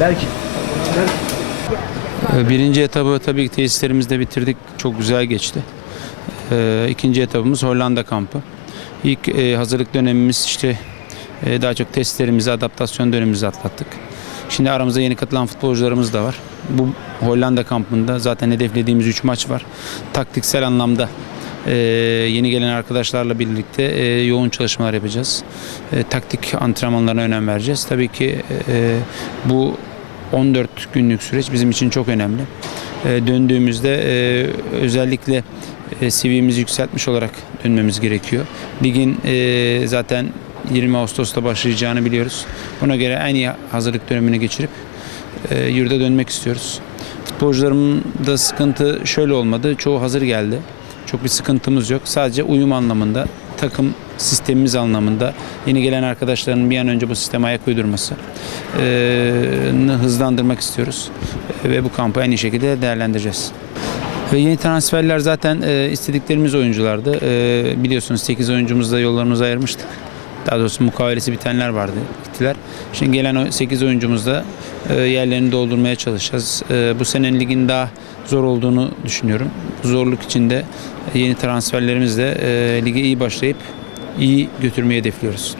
Belki. Ee, Birinci etabı tabii ki tesislerimizde bitirdik. Çok güzel geçti. Ee, İkinci etabımız Hollanda kampı. İlk e, hazırlık dönemimiz işte e, daha çok testlerimizi, adaptasyon dönemimizi atlattık. Şimdi aramızda yeni katılan futbolcularımız da var. Bu Hollanda kampında zaten hedeflediğimiz 3 maç var. Taktiksel anlamda e, yeni gelen arkadaşlarla birlikte e, yoğun çalışmalar yapacağız. E, taktik antrenmanlarına önem vereceğiz. Tabii ki e, bu 14 günlük süreç bizim için çok önemli. Döndüğümüzde özellikle e, CV'mizi yükseltmiş olarak dönmemiz gerekiyor. Ligin e, zaten 20 Ağustos'ta başlayacağını biliyoruz. Buna göre en iyi hazırlık dönemini geçirip e, yurda dönmek istiyoruz. Futbolcularımın da sıkıntı şöyle olmadı. Çoğu hazır geldi. Çok bir sıkıntımız yok. Sadece uyum anlamında, takım sistemimiz anlamında yeni gelen arkadaşların bir an önce bu sisteme ayak uydurması hızlandırmak istiyoruz. Ve bu kampı iyi şekilde değerlendireceğiz. Ve yeni transferler zaten e, istediklerimiz oyunculardı. E, biliyorsunuz 8 oyuncumuzla yollarımızı ayırmıştık. Daha doğrusu mukavelesi bitenler vardı, gittiler. Şimdi gelen 8 oyuncumuzda yerlerini doldurmaya çalışacağız. E, bu senenin ligin daha zor olduğunu düşünüyorum. Zorluk içinde yeni transferlerimizle e, lige iyi başlayıp iyi götürmeyi hedefliyoruz.